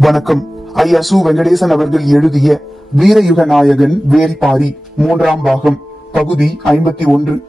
வணக்கம். ஐயா சு வெங்கடேசன் அவர்கள் எழுதிய வீரயுக நாயகன் வேல்பாரி மூன்றாம் பாகம் பகுதி ஐம்பத்தி ஒன்று.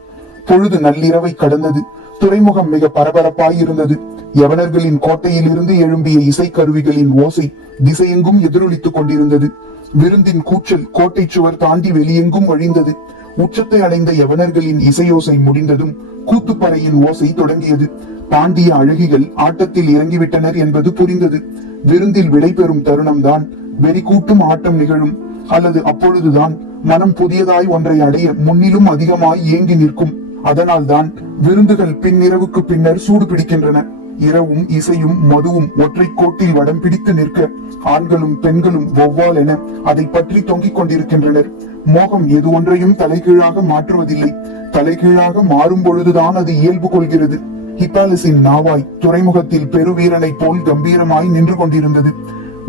பொழுது நள்ளிரவை கடந்தது. துறைமுகம் மிக பரபரப்பாயிருந்தது யவனர்களின் கோட்டையில் இருந்து எழும்பிய இசைக்கருவிகளின் ஓசை திசையெங்கும் எதிரொலித்துக் கொண்டிருந்தது. விருந்தின் கூச்சல் கோட்டை சுவர் தாண்டி வெளியெங்கும் வழிந்தது உச்சத்தை அடைந்த யவனர்களின் இசையோசை முடிந்ததும் கூத்துப்பறையின் ஓசை தொடங்கியது. பாண்டிய அழகிகள் ஆட்டத்தில் இறங்கிவிட்டனர் என்பது புரிந்தது. விருந்தில் விடைபெறும் தருணம்தான் வெறிகூட்டும் ஆட்டம் நிகழும். அல்லது அப்பொழுதுதான் மனம் புதியதாய் ஒன்றை அடைய முன்னிலும் அதிகமாய் ஏங்கி நிற்கும். அதனால்தான் விருந்துகள் பின்னிரவுக்கு பின்னர் சூடு பிடிக்கின்றன இரவும் இசையும் மதுவும் ஒற்றை கோட்டில் வடம் பிடித்து நிற்க ஆண்களும் பெண்களும் ஒவ்வால் என அதை பற்றி தொங்கிக் கொண்டிருக்கின்றனர். மோகம் எது ஒன்றையும் தலைகீழாக மாற்றுவதில்லை. தலைகீழாக மாறும் பொழுதுதான் அது இயல்பு கொள்கிறது. ஹிப்பாலிஸின் நாவாய் துறைமுகத்தில் பெருவீரனைப் போல் கம்பீரமாய் நின்று கொண்டிருந்தது.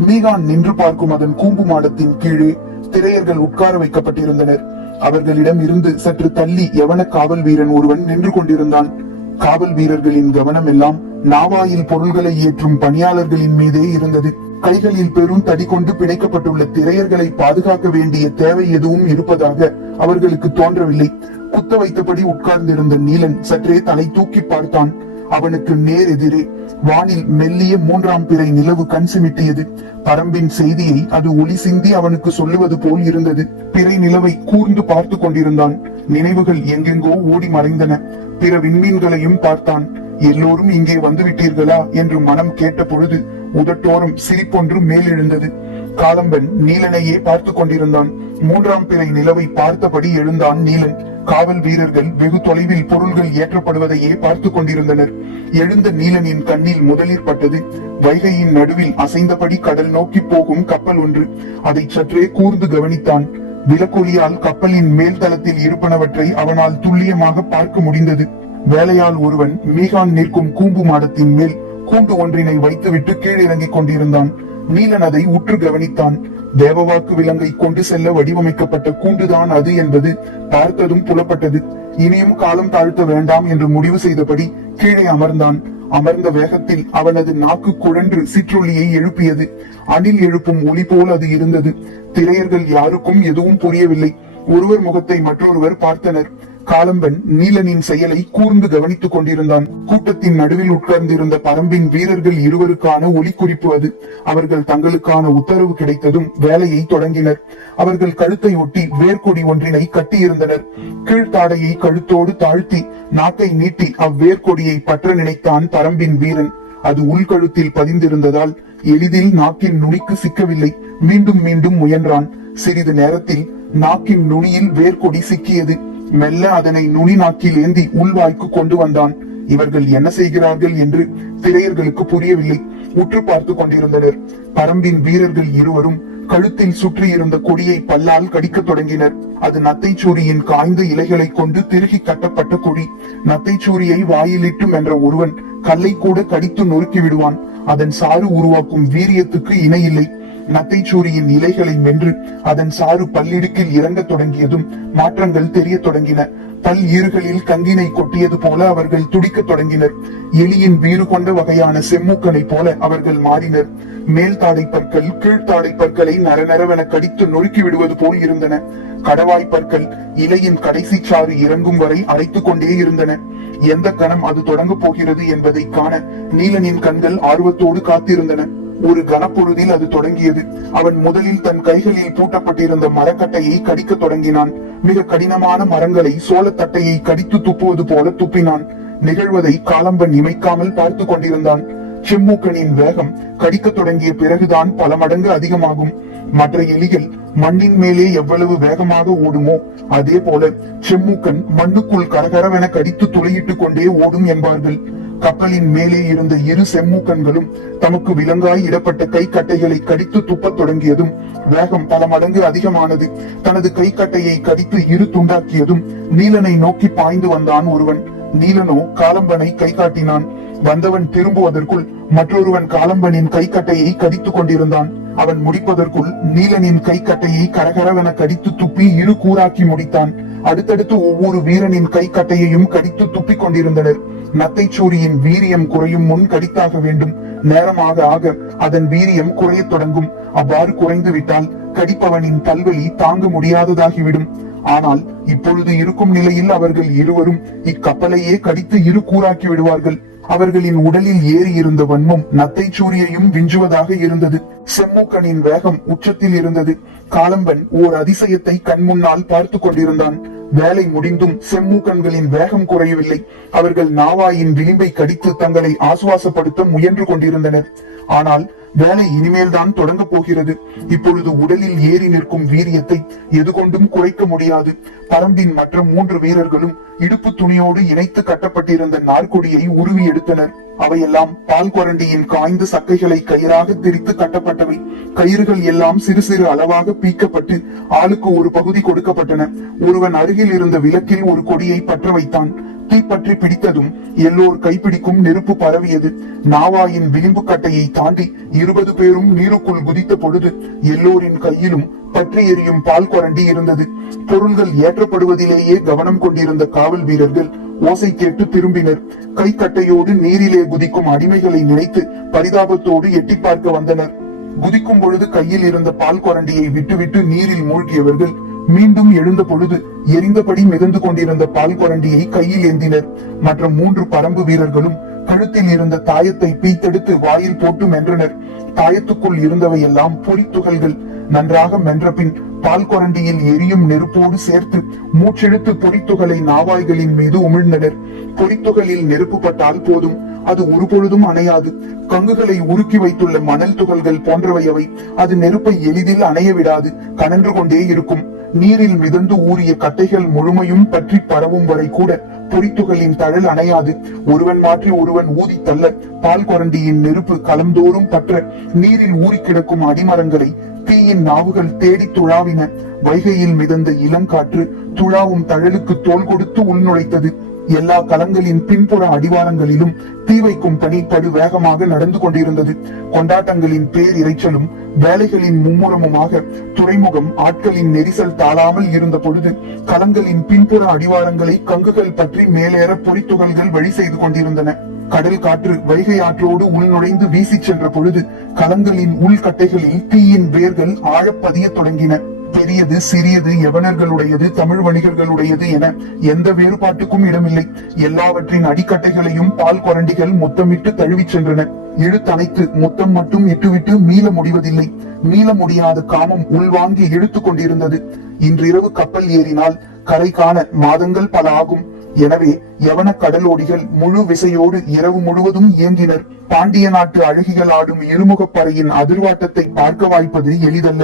மீகான் நின்று பார்க்கும் அதன் கூம்பு மாடத்தின் கீழே திரையர்கள் உட்கார வைக்கப்பட்டிருந்தனர். அவர்களிடம் இருந்து சற்று தள்ளி எவன காவல் வீரன் ஒருவன் நின்று கொண்டிருந்தான். காவல் வீரர்களின் கவனம் எல்லாம் நாவாயில் பொருள்களை ஏற்றும் பணியாளர்களின் மீதே இருந்தது. கைகளில் பெரும் தடி கொண்டு பிணைக்கப்பட்டுள்ள திரையர்களை பாதுகாக்க வேண்டிய தேவை எதுவும் இருப்பதாக அவர்களுக்கு தோன்றவில்லை. குத்த வைத்தபடி உட்கார்ந்திருந்த நீலன் சற்றே தலை தூக்கி பார்த்தான். அவனுக்கு நேர் எதிரே வானில் மெல்லிய மூன்றாம் பிறை நிலவு கண் சிமிட்டியது. பரம்பின் செய்தியை அது ஒளி சிந்தி அவனுக்கு சொல்லுவது போல் இருந்தது. பிறை நிலவை கூர்ந்து பார்த்து கொண்டிருந்தான். நினைவுகள் எங்கெங்கோ ஓடி மறைந்தன. பிற விண்மீன்களையும் பார்த்தான். எல்லோரும் இங்கே வந்து விட்டீர்களா என்று மனம் கேட்ட பொழுது உதட்டோரம் சிரிப்பொன்று மேலெழுந்தது. காலம்பன் நீலனையே பார்த்து கொண்டிருந்தான். மூன்றாம் பிறை நிலவை பார்த்தபடி எழுந்தான் நீலன். காவல் வீரர்கள் வெகு தொலைவில் பொருள்கள் ஏற்றப்படுவதையே பார்த்து கொண்டிருந்தனர். எழுந்த நீலனின் கண்ணில் முதலில் பட்டது வைகையின் நடுவில் அசைந்தபடி கடல் நோக்கி போகும் கப்பல் ஒன்று. அதை சற்றே கூர்ந்து கவனித்தான். விலக்கொலியால் கப்பலின் மேல் தளத்தில் இருப்பனவற்றை அவனால் துல்லியமாக பார்க்க முடிந்தது. வேலையால் ஒருவன் மீகான் நிற்கும் கூம்பு மாடத்தின் மேல் கூண்டு ஒன்றினை வைத்துவிட்டு கீழிறங்கிக் கொண்டிருந்தான். நீலன் அதை உற்று கவனித்தான். தேவவாக்கு விலங்கை கொண்டு செல்ல வடிவமைக்கப்பட்ட கூண்டுதான் அது என்பது பார்த்ததும் புலப்பட்டது. இனியும் காலம் தாழ்த்த வேண்டாம் என்று முடிவு செய்தபடி கீழே அமர்ந்தான். அமர்ந்த வேகத்தில் அவனது நாக்கு குழன்று சிற்றொலியை எழுப்பியது. அணில் எழுப்பும் ஒளி போல் அது இருந்தது. திரையர்கள் யாருக்கும் எதுவும் புரியவில்லை. ஒருவர் முகத்தை மற்றொருவர் பார்த்தனர். காலம்பன் நீலனின் செயலை கூர்ந்து கவனித்துக் கொண்டிருந்தான். கூட்டத்தின் நடுவில் உட்கார்ந்திருந்த பரம்பின் வீரர்கள் இருவருக்கான ஒலிக்குறிப்பு அது. அவர்கள் தங்களுக்கான உத்தரவு கிடைத்ததும் வேலையை தொடங்கினர். அவர்கள் கழுத்தை ஒட்டி வேர்க்கொடி ஒன்றினை கட்டியிருந்தனர். கீழ்த்தாடையை கழுத்தோடு தாழ்த்தி நாக்கை நீட்டி அவ்வேர்க்கொடியை பற்ற நினைத்தான் பரம்பின் வீரன். அது உள்கழுத்தில் பதிந்திருந்ததால் எளிதில் நாக்கின் நுனிக்கு சிக்கவில்லை. மீண்டும் மீண்டும் முயன்றான். சிறிது நேரத்தில் நாக்கின் நுனியில் வேர்க்கொடி சிக்கியது. மெல்ல அதனை நுனி நாக்கில் ஏந்தி உள்வாய்க்கு கொண்டு வந்தான். இவர்கள் என்ன செய்கிறார்கள் என்று திரையர்களுக்கு புரியவில்லை. உற்று பார்த்து கொண்டிருந்தனர். பரம்பின் வீரர்கள் இருவரும் கழுத்தில் சுற்றி இருந்த கொடியை பல்லால் கடிக்கத் தொடங்கினர். அது நத்தைச்சூரியின் காய்ந்த இலைகளை கொண்டு திருகி கட்டப்பட்ட கொடி. நத்தைச்சூரியை வாயிலிட்டு என்ற ஒருவன் கல்லை கூட கடித்து நொறுக்கி விடுவான். அதன் சாறு உருவாக்கும் வீரியத்துக்கு இணையில்லை நத்தைச்சூரியின் இலைகளை மென்று அதன் சாறு பல்லிடுக்கில் இறங்க தொடங்கியதும் மாற்றங்கள் தெரிய தொடங்கின. பல் ஈறுகளில் கங்கினை கொட்டியது போல அவர்கள் துடிக்க தொடங்கினர். எலியின் வீறு கொண்ட வகையான செம்முக்கனை போல அவர்கள் மாறினர். மேல் தாடை பற்கள் கீழ்த்தாடை பற்களை நரநரவென கடித்து நொறுக்கி விடுவது போல் இருந்தன. கடவாய் பற்கள் இலையின் கடைசி சாறு இறங்கும் வரை அரைத்துக் கொண்டே இருந்தன. எந்த கணம் அது தொடங்கப் போகிறது என்பதை காண நீலனின் கண்கள் ஆர்வத்தோடு காத்திருந்தன. ஒரு கனப்பொழுதில் அது தொடங்கியது. அவன் முதலில் தன் கைகளில் பூட்டப்பட்டிருந்த மரக்கட்டையை கடிக்க தொடங்கினான். மிக கடினமான மரங்களை சோளத்தட்டையை கடித்து துப்புவது போல துப்பினான். நிகழ்வதை காலம்பன் இமைக்காமல் பார்த்து கொண்டிருந்தான். செம்மூக்கனின் வேகம் கடிக்க தொடங்கிய பிறகுதான் பல மடங்கு அதிகமாகும். மற்ற எலிகள் மண்ணின் மேலே எவ்வளவு வேகமாக ஓடுமோ அதே போல செம்மூக்கன் மண்ணுக்குள் கரகரவென கடித்து துளையிட்டுக் கொண்டே ஓடும் என்பார்கள். கப்பலின் மேலே இருந்த இரு செம்மூக்கண்களும் தமக்கு விலங்காய் இடப்பட்ட கை கட்டைகளை கடித்து துப்பத் தொடங்கியதும் வேகம் பல மடங்கு அதிகமானது. தனது கை கட்டையை கடித்து இரு துண்டாக்கியதும் நீலனை நோக்கி பாய்ந்து வந்தான் ஒருவன். நீலனோ காலம்பனை கை காட்டினான் வந்தவன் திரும்புவதற்குள் மற்றொருவன் காலம்பனின் கை கட்டையை கடித்துக் கொண்டிருந்தான். அவன் முடிப்பதற்குள் நீலனின் கை கட்டையை கரகரவென கடித்து துப்பி இரு கூறாக்கி முடித்தான். அடுத்தடுத்து ஒவ்வொரு வீரனின் கை கட்டையையும் கடித்து துப்பிக் கொண்டிருந்தனர். நத்தைச்சூரியின் வீரியம் குறையும் முன் கடித்தாக வேண்டும். நேரமாக ஆக அதன் வீரியம் குறையத் தொடங்கும். அவ்வாறு குறைந்து விட்டால் கடிப்பவனின் பல்வலி தாங்க முடியாததாகிவிடும். ஆனால் இப்பொழுது இருக்கும் நிலையில் அவர்கள் இருவரும் இக்கப்பலையே கடித்து இரு கூறாக்கி விடுவார்கள். அவர்களின் உடலில் ஏறி இருந்த வன்மம் நத்தை சூரியையும் விஞ்சுவதாக இருந்தது. செம்மூக்கனின் வேகம் உச்சத்தில் இருந்தது. காலம்பன் ஓர் அதிசயத்தை கண் முன்னால் பார்த்து கொண்டிருந்தான். வேலை முடிந்தும் செம்மூக்கண்களின் வேகம் குறையவில்லை. அவர்கள் நாவாயின் விளிம்பை கடித்து தங்களை ஆசுவாசப்படுத்த முயன்று கொண்டிருந்தனர். ஆனால் வேலை இனிமேல் தான் தொடங்க போகிறது. இப்பொழுது உடலில் ஏறி நிற்கும் வீரியத்தை எது கொண்டும் குறைக்க முடியாது. பரம்பின் மற்ற மூன்று வீரர்களும் இடுப்பு துணியோடு இணைத்து கட்டப்பட்டிருந்த நாற்கொடியை உருவி எடுத்தனர். அவையெல்லாம் பால் குரண்டியின் காய்ந்த சக்கைகளை கயிறாக திரித்து கட்டப்பட்டவை. கயிறுகள் எல்லாம் சிறு சிறு அளவாக பீக்கப்பட்டு ஆளுக்கு ஒரு பகுதி கொடுக்கப்பட்டன. ஒருவன் அருகில் இருந்த விளக்கில் ஒரு கொடியை பற்ற வைத்தான். தீப்பற்றி பிடித்ததும் எல்லோர் கைப்பிடிக்கும் நெருப்பு பரவியது. நாவாயின் விளிம்பு கட்டையை தாண்டி இருபது பேரும் நீருக்குள் குதித்த பொழுது எல்லோரின் கையிலும் பற்றி எரியும் பால் குரண்டி இருந்தது. பொருள்கள் ஏற்றப்படுவதிலேயே கவனம் கொண்டிருந்த காவல் வீரர்கள் ஓசை கேட்டு திரும்பினர். கை கட்டையோடு நீரிலே குதிக்கும் அடிமைகளை நினைத்து பரிதாபத்தோடு எட்டி பார்க்க வந்தனர். குதிக்கும் பொழுது கையில் இருந்த பால் குரண்டியை விட்டுவிட்டு நீரில் மூழ்கியவர்கள் மீண்டும் எழுந்த பொழுது எரிந்தபடி மிதந்து கொண்டிருந்த பால் குரண்டியை கையில் ஏந்தினர். மற்ற மூன்று பரம்பு வீரர்களும் கழுத்தில் இருந்த தாயத்தை பீத்தெடுத்து வாயில் போட்டு மென்றனர். தாயத்துக்குள் இருந்தவை எல்லாம் பொறித்துகள்கள் நன்றாக மென்ற பின் பால் குரண்டியில் எரியும் நெருப்போடு சேர்த்து மூச்செழுத்து பொறித்துகளை நாவாய்களின் மீது உமிழ்ந்தனர். பொறித்துகளில் நெருப்பு பட்டால் போதும். அது ஒருபொழுதும் அணையாது. கங்குகளை உருக்கி வைத்துள்ள மணல் துகள்கள் போன்றவை அவை அது நெருப்பை எளிதில் அணைய விடாது. கனன்று கொண்டே இருக்கும். நீரில் மிதந்து ஊறிய கட்டைகள் முழுமையும் பற்றி பரவும் வரை கூட பொறித்துகளின் தழல் அணையாது. ஒருவன் மாற்றி ஒருவன் ஊதி தள்ள பால் கொரண்டியின் நெருப்பு கலந்தோறும் பற்ற நீரில் ஊறி கிடக்கும் அடிமரங்களை தீயின் நாவுகள் தேடி துழாவின. வைகையில் மிதந்த இளங்காற்று துழாவும் தழலுக்கு தோல் கொடுத்து உள்நுழைத்தது. எல்லா களங்களின் பின்புற அடிவாரங்களிலும் தீ வைக்கும் பணி படு வேகமாக நடந்து கொண்டிருந்தது. கொண்டாட்டங்களின் பேர் இறைச்சலும் வேலைகளின் மும்முரமுமாக துறைமுகம் ஆட்களின் நெரிசல் தாழாமல் இருந்த பொழுது களங்களின் பின்புற அடிவாரங்களை கங்குகள் பற்றி மேலேற பொறித்துகள்கள் வழி செய்து கொண்டிருந்தன. கடல் காற்று வைகை ஆற்றோடு உள்நுழைந்து வீசிச் சென்ற பொழுது களங்களின் உள்கட்டைகளில் தீயின் வேர்கள் ஆழப்பதிய தொடங்கின. பெரியது சிறியது எவனர்களுடையது தமிழ் வணிகர்களுடையது என எந்த வேறுபாட்டுக்கும் இடமில்லை. எல்லாவற்றின் அடிக்கட்டைகளையும் பால் கொரண்டிகள் முத்தமிட்டு தழுவிச் சென்றன. இழுத்தணைத்து முத்தம் மட்டும் இட்டுவிட்டு மீள முடிவதில்லை. மீள முடியாத காமம் உள்வாங்கி இழுத்து கொண்டிருந்தது. இன்றிரவு கப்பல் ஏறினால் கரை காண மாதங்கள் பல ஆகும். எனவே யவன கடலோடிகள் முழு விசையோடு இரவு முழுவதும் இயங்கினர் பாண்டிய நாட்டு அழகிகள் ஆடும் இருமுகப்பறையின் அதிர்வாட்டத்தை பார்க்க வாய்ப்பது எளிதல்ல.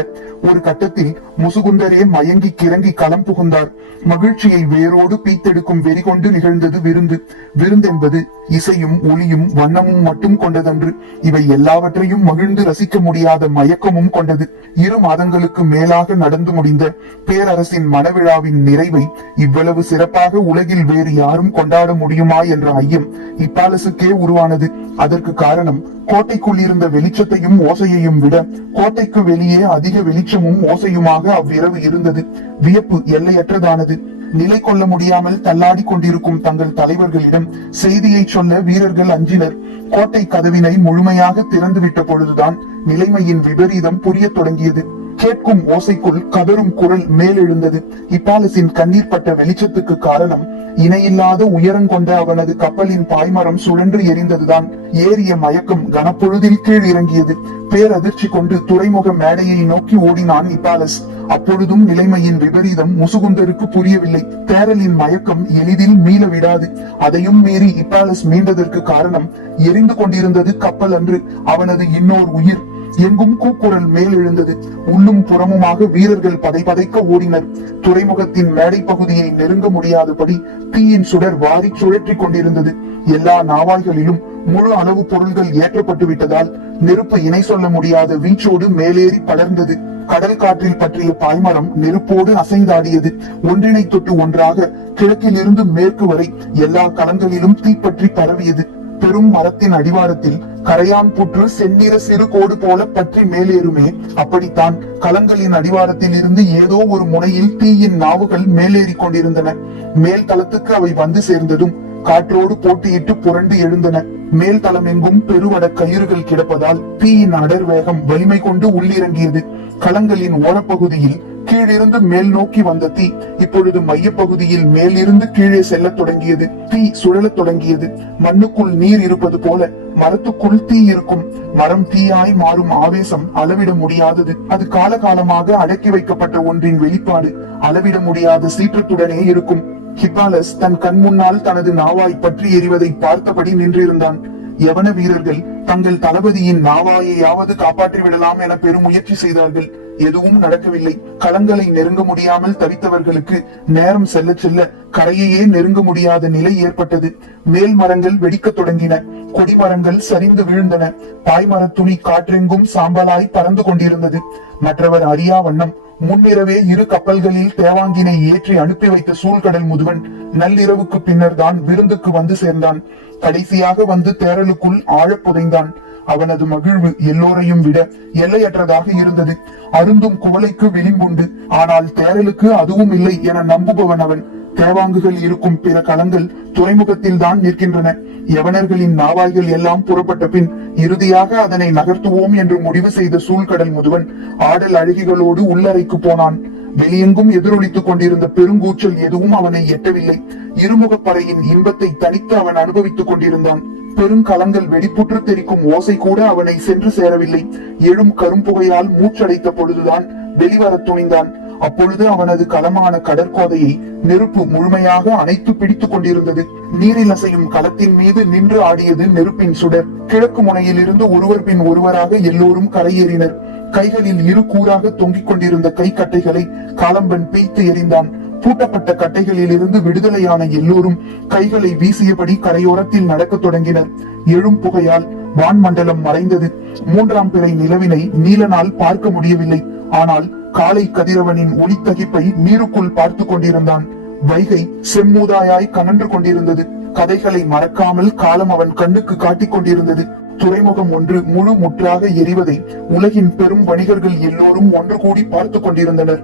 ஒரு கட்டத்தில் முசுகுந்தரே மயங்கி கிறங்கி களம் புகுந்தார். மகிழ்ச்சியை வேரோடு பீத்தெடுக்கும் வெறி கொண்டு நிகழ்ந்தது விருந்து. விருந்தென்பது இசையும் ஒளியும் வண்ணமும் மட்டும் கொண்டதன்று. இவை எல்லாவற்றையும் மகிழ்ந்து ரசிக்க முடியாத மயக்கமும் கொண்டது. இரு மாதங்களுக்கு மேலாக நடந்து முடிந்த பேரரசின் மனவிழாவின் நிறைவை இவ்வளவு சிறப்பாக உலகில் வேறு யாரும் கொண்ட கொண்டாட முடியுமா என்ற ஐயம் இப்பாலசுக்கே உருவானது. அதற்கு காரணம் கோட்டைக்குள் இருந்த வெளிச்சத்தையும் ஓசையையும் விட கோட்டைக்கு வெளியே அதிக வெளிச்சமும் ஓசையுமாக அவ்விரவு இருந்தது. வியப்பு எல்லையற்றதானது. நிலை கொள்ள முடியாமல் தள்ளாடி கொண்டிருக்கும் தங்கள் தலைவர்களிடம் செய்தியை சொல்ல வீரர்கள் அஞ்சினர். கோட்டை கதவினை முழுமையாக திறந்துவிட்ட பொழுதுதான் நிலைமையின் விபரீதம் புரிய தொடங்கியது. கேட்கும் ஓசைக்குள் கதரும் குரல் மேலெழுந்தது. இப்பாலசின் கண்ணீர் பட்ட வெளிச்சத்துக்கு காரணம் இணையில்லாத உயரம் கொண்ட அவனது கப்பலின் பாய்மரம் சுழன்று எரிந்ததுதான் ஏறிய மயக்கம் கனப்பொழுதில் கீழ் இறங்கியது. பேரதிர்ச்சி கொண்டு துறைமுக மேடையை நோக்கி ஓடினான் இப்பாலஸ். அப்பொழுதும் நிலைமையின் விபரீதம் முசுகுந்தருக்கு புரியவில்லை. தேரலின் மயக்கம் எளிதில் மீள விடாது. அதையும் மீறி இப்பாலஸ் மீண்டதற்கு காரணம் எரிந்து கொண்டிருந்தது கப்பல் அன்று. அவனது இன்னொரு உயிர் எங்கும் கூக்குரல் மேல் எழுந்தது. உள்ளும் புறமுமாக வீரர்கள் பதை பதைக்க ஓடினர். துறைமுகத்தின் மேடை பகுதியை நெருங்க முடியாதபடி தீயின் சுடர் வாரி சுழற்றி கொண்டிருந்தது. எல்லா நாவாய்களிலும் முழு அளவு பொருள்கள் ஏற்றப்பட்டு விட்டதால் நெருப்பு இணை சொல்ல முடியாத வீச்சோடு மேலேறி படர்ந்தது. கடல் காற்றில் பற்றிய பாய்மரம் நெருப்போடு அசைந்தாடியது. ஒன்றினை தொட்டு ஒன்றாக கிழக்கிலிருந்து மேற்கு வரை எல்லா களங்களிலும் தீப்பற்றி பரவியது. பெரும் மரத்தின் அடிவாரத்தில் கரையான் புற்று செந்நிற சிறு கோடு போல பற்றி மேலேறுமே. அப்படித்தான் கலங்களின் அடிவாரத்தில் இருந்து ஏதோ ஒரு முனையில் தீயின் நாவுகள் மேலேறி கொண்டிருந்தன. மேல் தளத்துக்கு அவை வந்து சேர்ந்ததும் காற்றோடு போட்டியிட்டு புரண்டு எழுந்தன. மேல் தளம் எங்கும் பெருவட கயிறுகள் கிடப்பதால் தீயின் அடர் வேகம் வலிமை கொண்டு உள்ளிறங்கியது. களங்களின் ஓரப்பகுதியில் கீழிருந்து மேல் நோக்கி வந்த தீ இப்பொழுது மையப்பகுதியில் மேலிருந்து கீழே செல்ல தொடங்கியது. தீ சுழலத் தொடங்கியது. மண்ணுக்குள் நீர் இருப்பது போல மரத்துக்குள் தீ இருக்கும். மரம் தீயாய் மாறும் ஆவேசம் அளவிட முடியாதது. அது காலகாலமாக அடக்கி வைக்கப்பட்ட ஒன்றின் வெளிப்பாடு. அளவிட முடியாத சீற்றத்துடனே இருக்கும். ஹிப்பாலஸ் தன் கண் முன்னால் தனது நாவாய் பற்றி எறிவதை பார்த்தபடி நின்றிருந்தான். யவன வீரர்கள் தங்கள் தளபதியின் நாவாயையாவது காப்பாற்றி விடலாம் என பெரும் முயற்சி செய்தார்கள். எதுவும் நடக்கவில்லை. களங்களை நெருங்க முடியாமல் தவித்தவர்களுக்கு நேரம் செல்ல செல்ல கரையையே நெருங்க முடியாத நிலை ஏற்பட்டது. மேல் மரங்கள் வெடிக்கத் தொடங்கின. கொடிமரங்கள் சரிந்து விழுந்தன. பாய்மரத் துணி காற்றெங்கும் சாம்பலாய் பறந்து கொண்டிருந்தது. மற்றவர் அறியா வண்ணம் முன்னிரவே இரு கப்பல்களில் தேவாங்கினை ஏற்றி அனுப்பி வைத்த சூழ்கடல் முதுவன் நள்ளிரவுக்கு பின்னர் தான் விருந்துக்கு வந்து சேர்ந்தான். கடைசியாக வந்து தேரலுக்குள் ஆழப் புதைந்தான். அவனது மகிழ்வு எல்லோரையும் விட எல்லையற்றதாக இருந்தது. அருந்தும் குவளைக்கு விளிம்புண்டு. ஆனால் தேரலுக்கு அதுவும் இல்லை என நம்புபவன் அவன். தேவாங்குகள் இருக்கும் பிற களங்கள் துறைமுகத்தில் தான் நிற்கின்றன. யவனர்களின் நாவாய்கள் எல்லாம் புறப்பட்ட பின் இறுதியாக அதனை நகர்த்துவோம் என்று முடிவு செய்த சூழ்கடல் முதுவன் ஆடல் அழகிகளோடு உள்ளறைக்கு போனான். வெளியெங்கும் எதிரொலித்துக் கொண்டிருந்த பெருங்கூச்சல் எதுவும் அவனை எட்டவில்லை. இருமுகப்பறையின் இன்பத்தை தனித்து அவன் அனுபவித்துக் கொண்டிருந்தான். பெருங்கலங்கள் வெடிப்புற்று தெரிக்கும் ஓசை கூட அவனை சென்று சேரவில்லை. எழும் கரும்புகையால் மூச்சடைத்த பொழுதுதான் வெளிவர துணிந்தான். அப்பொழுது அவனது களமான கடற்கோதையை நெருப்பு முழுமையாக அணைத்து பிடித்துக் கொண்டிருந்தது. நீரில் அசையும் களத்தின் மீது நின்று ஆடியது நெருப்பின் சுடர். கிழக்கு முனையில் இருந்து ஒருவர் பின் ஒருவராக எல்லோரும் கரையேறினர். கைகளில் இரு கூறாக தொங்கிக் கொண்டிருந்த கை கட்டைகளை காலம்பன் பீய்த்து எறிந்தான். பூட்டப்பட்ட கட்டைகளில் இருந்து விடுதலையான எல்லோரும் கைகளை வீசியபடி கரையோரத்தில் நடக்கத் தொடங்கினர். எழும் புகையால் வான்மண்டலம் மறைந்தது. மூன்றாம் பிறை நிலவினை நீலனால் பார்க்க முடியவில்லை. ஆனால் காலை கதிரவனின் ஒளித்தகிப்பை நீருக்குள் பார்த்து கொண்டிருந்தான். வைகை செம்மூதாயாய் கனன்று கொண்டிருந்தது. கதைகளை மறக்காமல் காலம் அவன் கண்ணுக்கு காட்டிக் கொண்டிருந்தது. துறைமுகம் ஒன்று முழு முற்றாக எரிவதை உலகின் பெரும் வணிகர்கள் எல்லோரும் ஒன்று கூடி பார்த்து கொண்டிருந்தனர்.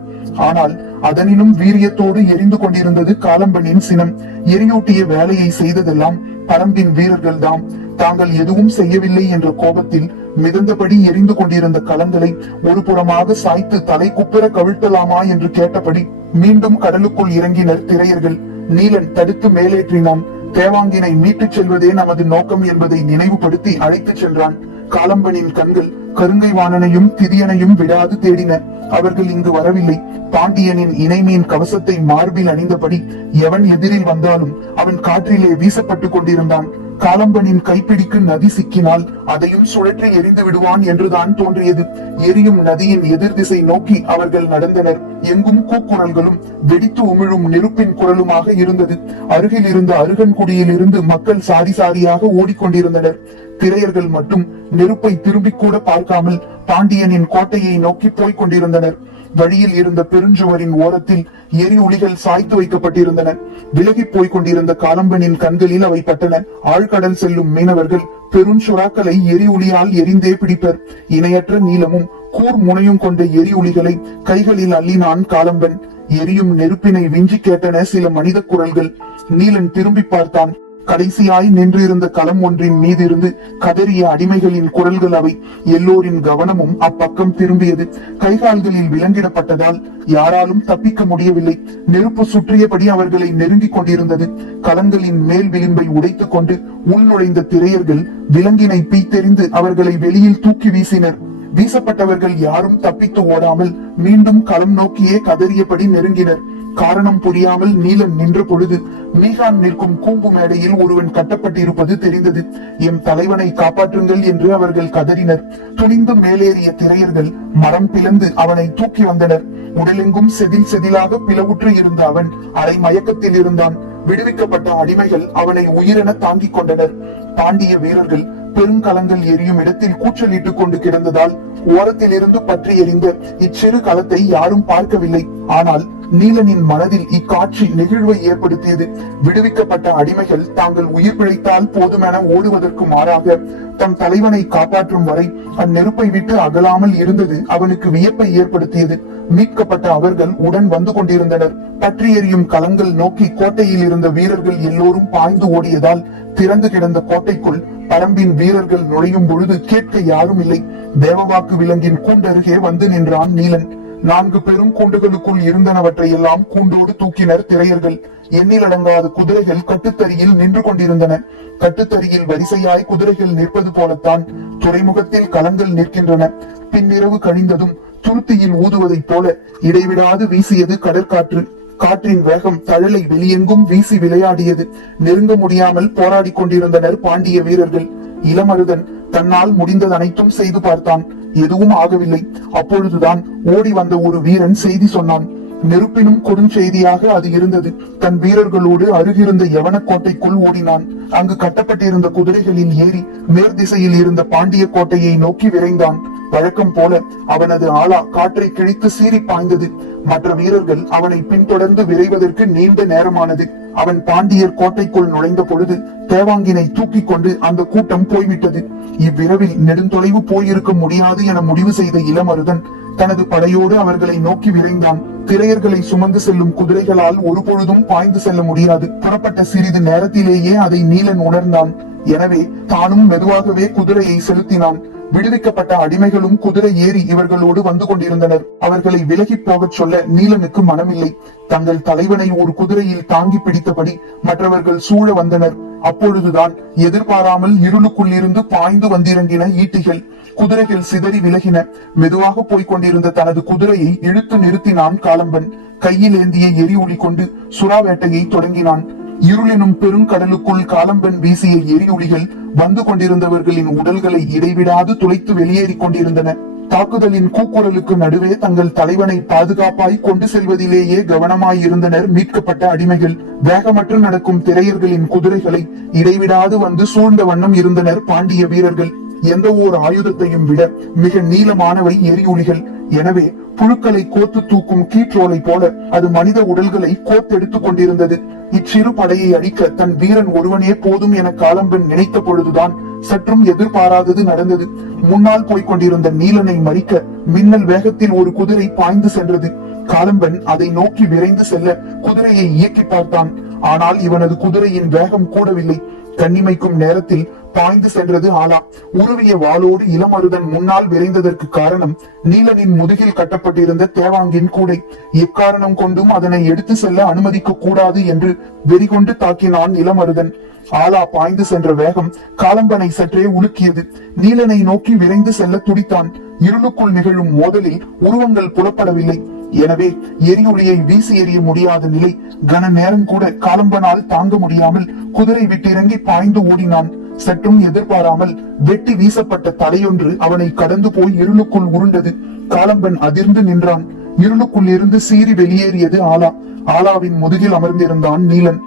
ஆனால் அதனினும் வீரியத்தோடு எரிந்து கொண்டிருந்தது காலம்பனின் சினம். எரியூட்டிய வேலையை செய்ததெல்லாம் பரம்பின் வீரர்கள் தாம் தாங்கள் எதுவும் செய்யவில்லை என்ற கோபத்தில் மிதந்தபடி எரிந்து கொண்டிருந்த கலங்களை ஒரு புறமாக சாய்த்து தலை குப்புற கவிழ்த்தலாமா என்று கேட்டபடி மீண்டும் கடலுக்குள் இறங்கினர் திரையர்கள். நீலன் தடுத்து மேலேற்றினான். தேவாங்கினை மீட்டுச் செல்வதே நமது நோக்கம் என்பதை நினைவுபடுத்தி அழைத்துச் சென்றான். காலம்பனின் கண்கள் கருங்கை வாணனையும் திதியனையும் விடாது தேடினர் அவர்கள் இங்கு வரவில்லை. பாண்டியனின் இணைமையின் கவசத்தை மார்பில் அணிந்தபடி எவன் எதிரில் வந்தாலும் அவன் காற்றிலே வீசப்பட்டு கொண்டிருந்தான். காலம்பனின் கைப்பிடிக்கு நதி சிக்கினால் அதையும் சுழற்றி எரிந்து விடுவான் என்றுதான் தோன்றியது. எரியும் நதியின் எதிர் திசை நோக்கி அவர்கள் நடந்தனர். எங்கும் கூக்குரல்களும் வெடித்து உமிழும் நெருப்பின் குரலுமாக இருந்தது. அருகில் இருந்த அருகன்குடியில் இருந்து மக்கள் சாரி சாரியாக ஓடிக்கொண்டிருந்தனர். திரையர்கள் மட்டும் நெருப்பை திரும்பி கூட பார்க்காமல் பாண்டியனின் கோட்டையை நோக்கி போய்க் கொண்டிருந்தனர். வழியில் இருந்த பெருஞ்சுவரின் ஓரத்தில் எரி ஒளிகள் சாய்த்து வைக்கப்பட்டிருந்தன. விலகி போய்க் கொண்டிருந்த காலம்பனின் கண்களில் அவை பட்டன. ஆழ்கடல் செல்லும் மீனவர்கள் பெருஞ்சுறாக்களை எரி ஒளியால் எரிந்தே பிடிப்பர். இணையற்ற நீளமும் கூர் முனையும் கொண்ட எரி ஒளிகளை கைகளில் அள்ளினான் காலம்பன். எரியும் நெருப்பினை விஞ்சி கேட்டன சில மனித குரல்கள். நீலன் திரும்பி பார்த்தான். கடைசியாய் நின்றிருந்த களம் ஒன்றின் மீதிருந்து கதறிய அடிமைகளின் குரல்கள் அவை. எல்லோரின் கவனமும் அப்பக்கம் திரும்பியது. கைகால்களில் விலங்கிடப்பட்டதால் யாராலும் தப்பிக்க முடியவில்லை. நெருப்பு சுற்றியபடி அவர்களை நெருங்கிக் கொண்டிருந்தது. களங்களின் மேல் விளிம்பை உடைத்துக் கொண்டு உள்நுழைந்த திரையர்கள் விலங்கினை பீத்தெறிந்து அவர்களை வெளியில் தூக்கி வீசினர். வீசப்பட்டவர்கள் யாரும் தப்பித்து ஓடாமல் மீண்டும் களம் நோக்கியே கதறியபடி நெருங்கினர். காரணம் புரியாமல் நீலன் நின்ற பொழுது மீகான் நிற்கும் கூம்பு மேடையில் ஒருவன் கட்டப்பட்டிருப்பது தெரிந்தது. எம் தலைவனை காப்பாற்றுங்கள் என்று அவர்கள் கதறினர். துணிந்து மேலேறிய திரையர்கள் மரம் பிளந்து அவனை தூக்கி வந்தனர். உடலெங்கும் செதில் செதிலாக பிளவுற்று இருந்த அவன் அரை மயக்கத்தில் இருந்தான். விடுவிக்கப்பட்ட அடிமைகள் அவனை உயிரென தாங்கிக் கொண்டனர். பாண்டிய வீரர்கள் பெருங்கலங்கள் எரியும் இடத்தில் கூச்சலிட்டுக் கொண்டு கிடந்ததால் ஓரத்தில் இருந்து பற்றி எறிந்த இச்சிறு களத்தை யாரும் பார்க்கவில்லை. ஆனால் நீலனின் மனதில் இக்காட்சி நெகிழ்வை ஏற்படுத்தியது. விடுவிக்கப்பட்ட அடிமைகள் தாங்கள் உயிர் பிழைத்தால் போதுமென ஓடுவதற்கு மாறாக தம் தலைவனை காப்பாற்றும் வரை அந்நெருப்பை விட்டு அகலாமல் இருந்தது அவனுக்கு வியப்பை ஏற்படுத்தியது. மீட்கப்பட்ட அவர்கள் உடன் வந்து கொண்டிருந்தனர். பற்றி எறியும் கலங்கள் நோக்கி கோட்டையில் இருந்த வீரர்கள் எல்லோரும் பாய்ந்து ஓடியதால் திறந்து கிடந்த கோட்டைக்குள் பரம்பின் வீரர்கள் நுழையும் பொழுது கேட்க யாரும் இல்லை. தேவவாக்கு விலங்கின் கூண்டருகே வந்து நின்றான் நீலன். நான்கு பெரும் கூண்டுகளுக்குள் இருந்தனவற்றை எல்லாம் கூண்டோடு தூக்கினர் திரையர்கள். எண்ணிலடங்காத குதிரைகள் கட்டுத்தறியில் நின்று கொண்டிருந்தன. கட்டுத்தறியில் வரிசையாய் குதிரைகள் நிற்பது போலத்தான் துறைமுகத்தில் கலங்கள் நிற்கின்றன. பின்னிரவு கழிந்ததும் துருத்தியில் ஊதுவதைப் போல இடைவிடாது வீசியது கடற்காற்று. காற்றின் வேகம் தழலை வெளியெங்கும் வீசி விளையாடியது. நெருங்க முடியாமல் போராடிக் கொண்டிருந்தனர் பாண்டிய வீரர்கள். இளமருதன் தன்னால் முடிந்தது அனைத்தும் செய்து பார்த்தான். எதுவும் ஆகவில்லை. அப்பொழுதுதான் ஓடி வந்த ஒரு வீரன் செய்தி சொன்னான். நெருப்பினும் கொடுஞ்செய்தியாக அது இருந்தது. தன் வீரர்களோடு அருகிருந்த யவன கோட்டைக்குள் ஓடினான். அங்கு கட்டப்பட்டிருந்த குதிரைகளில் ஏறி மேற்திசையில் இருந்த பாண்டிய கோட்டையை நோக்கி விரைந்தான். வழக்கம் போல அவனது ஆளா காற்றை கிழித்து சீறி பாய்ந்தது. மற்ற வீரர்கள் அவனை பின்தொடர்ந்து விரைவதற்கு நீண்ட நேரமானது. அவன் பாண்டியர் கோட்டைக்குள் நுழைந்த பொழுது தேவாங்கினை தூக்கி கொண்டு அந்த கூட்டம் போய்விட்டது. இவ்விரவில் நெடுந்தொலைவு போயிருக்க முடியாது என முடிவு செய்த இளமருதன் தனது படையோடு அவர்களை நோக்கி விரைந்தான். திரையர்களை சுமந்து செல்லும் குதிரைகளால் ஒருபொழுதும் பாய்ந்து செல்ல முடியாது. புறப்பட்ட சிறிது நேரத்திலேயே அதை நீலன் உணர்ந்தான். எனவே தானும் மெதுவாகவே குதிரையை செலுத்தினான். விடுவிக்கப்பட்ட அடிமைகளும் குதிரை ஏறி இவர்களோடு வந்து கொண்டிருந்தனர். அவர்களை விலகி போகச் சொல்ல நீலனுக்கு மனமில்லை. தங்கள் தலைவனை ஒரு குதிரையில் தாங்கி பிடித்தபடி மற்றவர்கள் சூழ வந்தனர். அப்பொழுதுதான் எதிர்பாராமல் இருளுக்குள் இருந்து பாய்ந்து வந்திறங்கின ஈட்டிகள் குதிரைகள் சிதறி விலகின. மெதுவாக போய்க் கொண்டிருந்த தனது குதிரையை இழுத்து நிறுத்தினான் காலம்பன். கையில் ஏந்திய எரி ஒளி கொண்டு சுறா வேட்டையை தொடங்கினான். இருளினும் பெருங்கடலுக்குள் காலம்பன் வீசிய எரியுளிகள் வந்து கொண்டிருந்தவர்களின் உடல்களை இடைவிடாது துளைத்து வெளியேறிக் கொண்டிருந்தன. தாக்குதலின் கூக்குரலுக்கு நடுவே தங்கள் தலைவனை பாதுகாப்பாய் கொண்டு செல்வதிலேயே கவனமாயிருந்தனர் மீட்கப்பட்ட அடிமைகள். வேகமற்று நடக்கும் திரையர்களின் குதிரைகளை இடைவிடாது வந்து சூழ்ந்த வண்ணம் இருந்தனர் பாண்டிய வீரர்கள். எந்த ஓர் ஆயுதத்தையும் விட மிக நீளமானவை எரியுளிகள். எனவே புழுக்களை கோத்து தூக்கும் கீற்றோலை போல அது மனித உடல்களை கோத்தெடுத்துக் கொண்டிருந்தது. இச்சிறு படையை அழிக்க தன் வீரன் ஒருவனே போதும் என காலம்பன் நினைத்த பொழுதுதான் சற்றும் எதிர்பாராதது நடந்தது. முன்னால் போய்க் கொண்டிருந்த நீலனை மறிக்க மின்னல் வேகத்தில் ஒரு குதிரை பாய்ந்து சென்றது. காலம்பன் அதை நோக்கி விரைந்து செல்ல குதிரையை இயக்கி பார்த்தான். ஆனால் இவனது குதிரையின் வேகம் கூடவில்லை. கண்ணிமைக்கும் நேரத்தில் பாய்ந்து சென்றது ஆலா உருவிய வாளோடு இளமருதன் முன்னால் விரைந்ததற்கு காரணம் நீலனின் முதுகில் கட்டப்பட்டிருந்த தேவாங்கின் கூடை. எக்காரணம் கொண்டும் அதனை எடுத்து செல்ல அனுமதிக்க கூடாது என்று வெறிகொண்டு தாக்கினான் இளமருதன். ஆலா பாய்ந்து சென்ற வேகம் காலம்பனை சற்றே உலுக்கியது. நீலனை நோக்கி விரைந்து செல்ல துடித்தான். இருளுக்குள் நிகழும் மோதலில் உருவங்கள் புலப்படவில்லை. எனவே எரிஒளியை வீசி எறிய முடியாத நிலை கன நேரம் கூட காலம்பனால் தாங்க முடியாமல் குதிரை விட்டிறங்கி பாய்ந்து ஓடினான். சற்றும் எதிர்பாராமல் வெட்டி வீசப்பட்ட தலையொன்று அவனை கடந்து போய் இருளுக்குள் உருண்டது. காலம்பன் அதிர்ந்து நின்றான். இருளுக்குள் இருந்து சீறி வெளியேறியது ஆலா. ஆலாவின் முதுகில் அமர்ந்திருந்தான் நீலன்.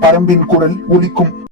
பரம்பின் குரல் ஒலிக்கும்.